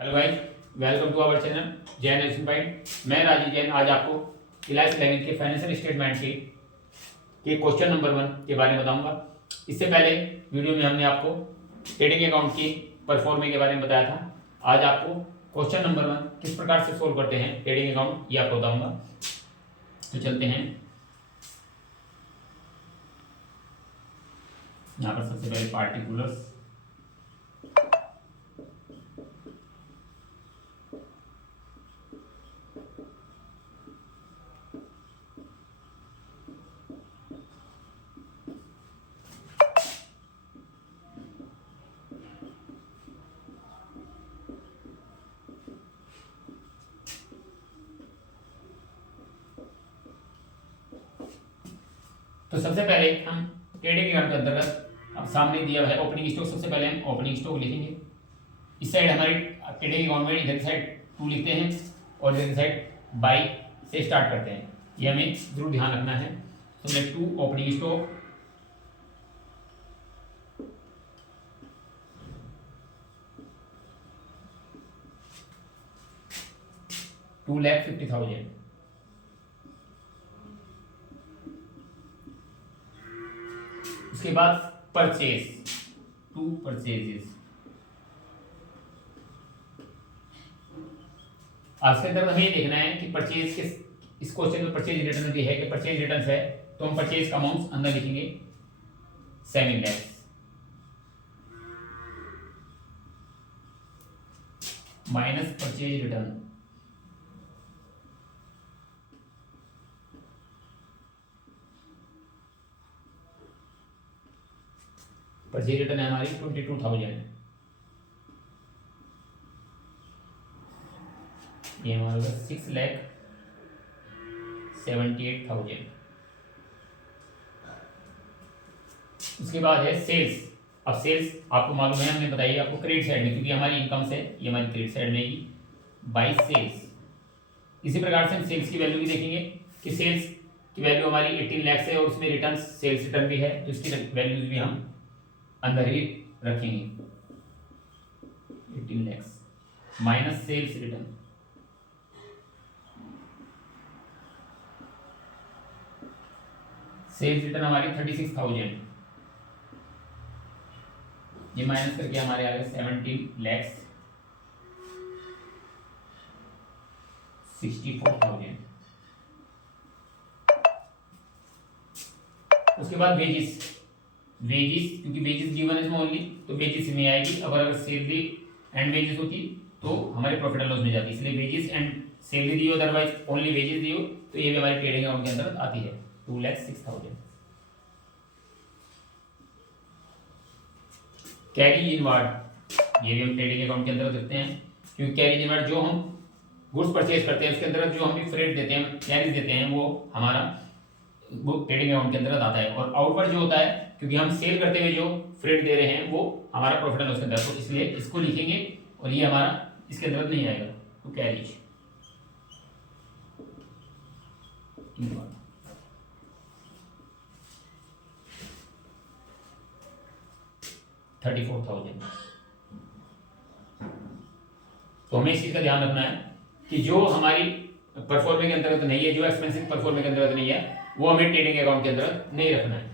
Hello guys, welcome to our channel Jain education point. मैं राजीव जैन आज आपको क्लास 11 के फाइनेंशियल स्टेटमेंट के क्वेश्चन नंबर 1 के बारे में बताऊंगा। इससे पहले वीडियो में हमने आपको ट्रेडिंग अकाउंट की परफॉर्मेंस के बारे में बताया था। आज आपको क्वेश्चन नंबर 1 किस प्रकार से सोल्व करते हैं ट्रेडिंग अकाउंट ये आपको बताऊंगा। तो चलते हैं। यहाँ पर सबसे पहले पार्टिकुलर्स, तो सबसे पहले हम ट्रेडिंग अकाउंट के अंतर्गत अब सामने दिया है ओपनिंग स्टॉक। सबसे पहले हम ओपनिंग स्टॉक लिखेंगे। इस साइड हमारी ट्रेडिंग अकाउंट में इधर साइड 2 लिखते हैं और इधर साइड बाई से स्टार्ट करते हैं। ये हमें जरूर ध्यान रखना है। तो मैं 2 ओपनिंग स्टॉक, $2,50,000। उसके बाद परचेज, 2 परचेजेस। आज के अंदर हमें ये देखना है कि परचेज के इस क्वेश्चन में परचेज रिटर्न भी है कि परचेज रिटर्न है, तो हम परचेज का अमाउंट अंदर लिखेंगे 7 lakhs minus purchase return. Purchase return है हमारी 22,000। ये हमारा 6,78,000। उसके बाद है सेल्स। अब सेल्स आपको मालूम है, हमने बताई आपको क्रेडिट साइड में, क्योंकि हमारी इनकम से ये हमारी क्रेडिट साइड में ही बाई सेल्स। इसी प्रकार से हम सेल्स की वैल्यू भी देखेंगे कि सेल्स की वैल्यू हमारी 18 लाख है और उसमें रिटर्न सेल्स रिटर्न भी है, तो इसकी वैल्यूज भी हम अंदर ही रखेंगे। 18 lakh minus sales return. Sales return हमारी 36,000, ये माइनस करके हमारे आ गए 17,64,000। उसके बाद वेजिस, क्योंकि वेजिस गिवन है इसमें ओनली, तो वेजिस में आएगी। अगर सैलरी एंड वेजिस होती तो हमारे प्रॉफिट एंड लॉस में जाती, इसलिए वेजिस एंड सैलरी दियो, अदरवाइज ओनली वेजिस दियो, तो ये भी हमारे ट्रेडिंग अकाउंट के अंदर आती है 2,06,000। कैरी इनवर्ड, ये भी हम ट्रेडिंग अकाउंट के अंदर देखते हैं, क्योंकि कैरी इनवर्ड जो हम गुड्स परचेज करते हैं उसके अंदर जो हम भी फ्रेट देते हैं, कैरीज देते हैं, वो हमारा वो ट्रेडिंग अकाउंट के अंदर आता है। और आउटवर्ड जो होता है, क्योंकि हम सेल करते हुए जो फ्रेट दे रहे हैं वो हमारा प्रॉफिट एंड लॉस के अंदर, तो इसलिए इसको लिखेंगे और ये हमारा इसके अंदर नहीं आएगा, तो कैरीज। 34,000। तो हमें इस चीज का ध्यान रखना है कि जो हमारी परफॉर्मेंस के अंतर्गत नहीं है, जो एक्सपेंसिव परफॉर्मेंस के अंतर्गत नहीं है, वो हमें ट्रेडिंग अकाउंट के अंतर्गत नहीं रखना है।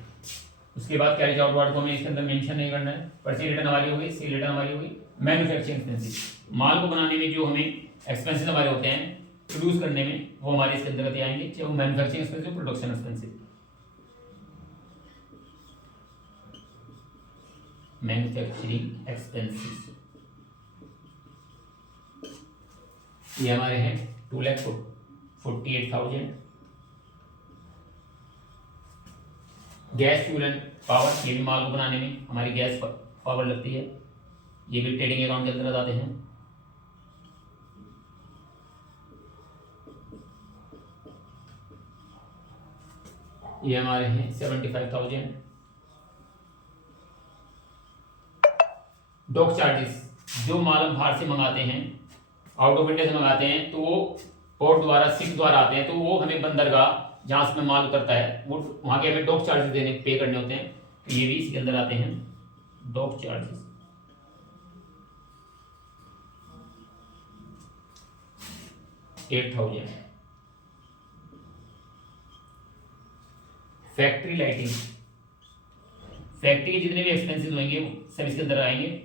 उसके बाद कैरेज आउटवर्ड को हमें इसके अंदर मेंशन नहीं करना है। परचेज रिटर्न हमारी हो गई, सेल रिटर्न हमारी हो गई। मैन्युफैक्चरिंग एक्सपेंसिव, माल को बनाने में जो हमें एक्सपेंसिव हमारे होते हैं प्रोड्यूस करने में, वो हमारे इसके अंतर्गत आएंगे, चाहे वो manufacturing expensive, production expensive. Manufacturing expensive ये हमारे हैं 2,48,000। गैस, फ्यूल एंड पावर, ये भी माल को बनाने में हमारी गैस पावर लगती है, ये भी ट्रेडिंग अकाउंट के अंदर आते हैं। ये हमारे हैं 75,000। डॉक चार्जेस, जो माल हम बाहर से मंगाते हैं, आउट ऑफ इंडिया से मंगाते हैं, तो वो पोर्ट द्वारा, शिप द्वारा आते हैं, तो वो हमें बंदरगाह जहाँ से माल उतरता है वो वहाँ के हमें डॉक चार्जेस देने पे करने होते हैं, तो ये भी इसके अंदर आते हैं dock charges. 8,000। Factory lighting, factory के जितने भी एक्सपेंसेस होंगे सब इसके अंदर आएंगे,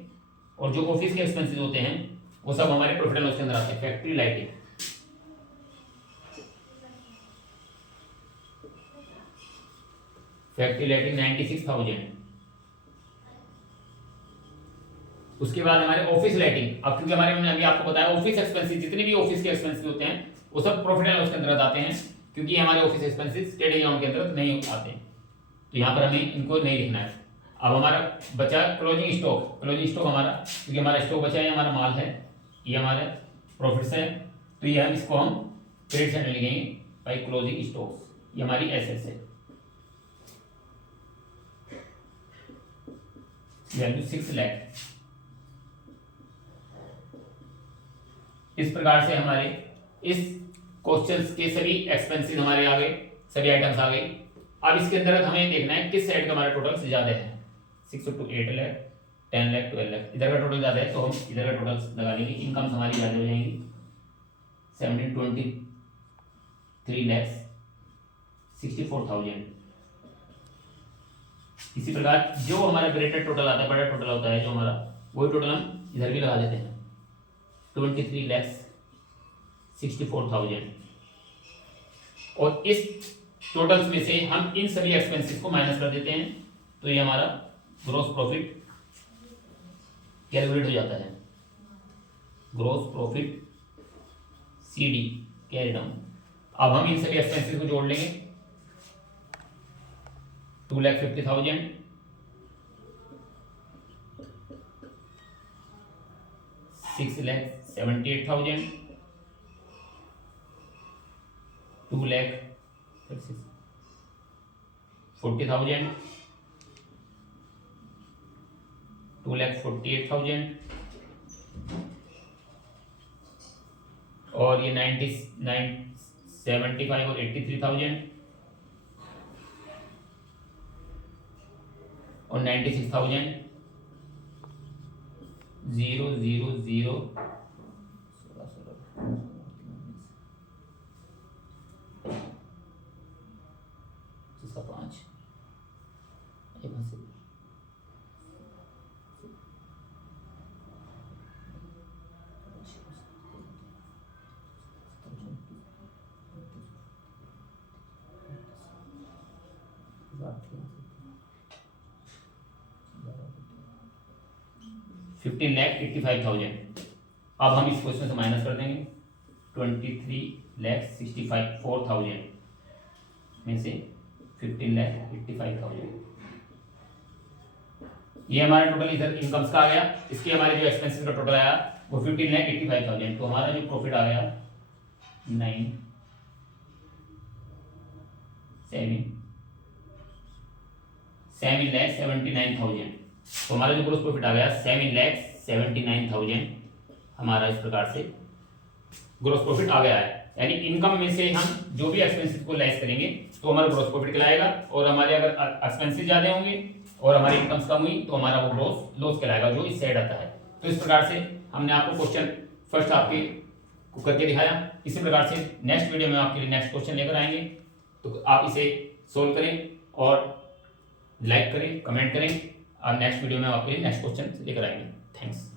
और जो ऑफिस के एक्सपेंसेस होते हैं वो सब हमारे प्रॉफिट एंड लॉस के अंदर आते हैं। Factory lighting, factory lighting 96,000। उसके बाद हमारे ऑफिस लाइटिंग, अब क्योंकि हमारे मैंने अभी आपको बताया ऑफिस एक्सपेंसेस, जितने भी ऑफिस के एक्सपेंसेस होते हैं वो सब प्रॉफिट एंड लॉस के अंदर आते हैं, क्योंकि हमारे ऑफिस एक्सपेंसेस ट्रेडिंग अकाउंट के अंदर नहीं आते हैं, तो यहाँ पर हमें इनको नहीं लिखना है। अब हमारा बचा क्लोजिंग स्टॉक। क्लोजिंग स्टॉक हमारा, क्योंकि हमारा स्टॉक बचा है, हमारा माल है, ये हमारे प्रॉफिट्स है, तो ये हम इसको हम क्रेडिट साइड में लिखेंगे बाई क्लोजिंग स्टॉक्स, ये हमारी एसेट्स है। वैल्यू 6 लाख। इस प्रकार से हमारे इस क्वेश्चंस के सभी एक्सपेंसेस हमारे आ गए, सभी आइटम्स आ गए। अब इसके अंदर हमें देखना है किस साइड का हमारा टोटल ज्यादा है। 6 to 8 लाख, 10 लाख, 12 लाख, इधर का टोटल ज्यादा है तो हम इधर का टोटल लगा लेंगे। इनकम्स हमारी ज्यादा हो जाएंगी, 1723 लाख 64,000। इसी प्रकार जो हमारा ग्रेटर टोटल आता है, बड़ा टोटल होता है जो हमारा, वही टोटल हम इधर भी लगा देते हैं, 23 लाख 64,000। और इस टोटल्स में से हम इन सभी एक्सपेंसेस को माइनस कर देते हैं, तो ये हमारा ग्रॉस प्रॉफिट कैलकुलेट हो जाता है। Gross profit CD carry down. अब हम इन सभी एक्सपेंसेस को जोड़ लेंगे, 2,50,000, 6,78,000, 2,40,000, 2,48,000, और ये 75 और 83,000 और 96,000, 0 0 0 इसका 5 15,85,000। अब हम इस क्वेश्चन से माइनस कर देंगे, 23,64,000 में से 15,85,000। ये हमारा टोटल इधर इनकम्स का आ गया। इसके हमारे जो एक्सपेंसेस का टोटल आया वो 15,85,000। तो हमारा जो प्रॉफिट आ गया 7,79,000। तो हमारा जो ग्रोस प्रॉफिट आ गया 7,79,000 हमारा इस प्रकार से ग्रोस प्रॉफिट आ गया है। यानी इनकम में से हम जो भी एक्सपेंसेस को लेस करेंगे तो हमारा ग्रोस प्रॉफिट कहलाएगा, और हमारे अगर एक्सपेंसेस ज़्यादा होंगे और हमारी इनकम्स कम हुई तो हमारा वो ग्रोस लॉस कहलाएगा, जो इस साइड आता है। तो इस प्रकार से हमने आपको क्वेश्चन फर्स्ट आपके को करके दिखाया। इसी प्रकार से नेक्स्ट वीडियो में आपके लिए नेक्स्ट क्वेश्चन लेकर आएंगे, तो आप इसे सोल्व करें और लाइक करें, कमेंट करें। और नेक्स्ट वीडियो में आपके लिए नेक्स्ट क्वेश्चन लेकर आएंगे। थैंक्स।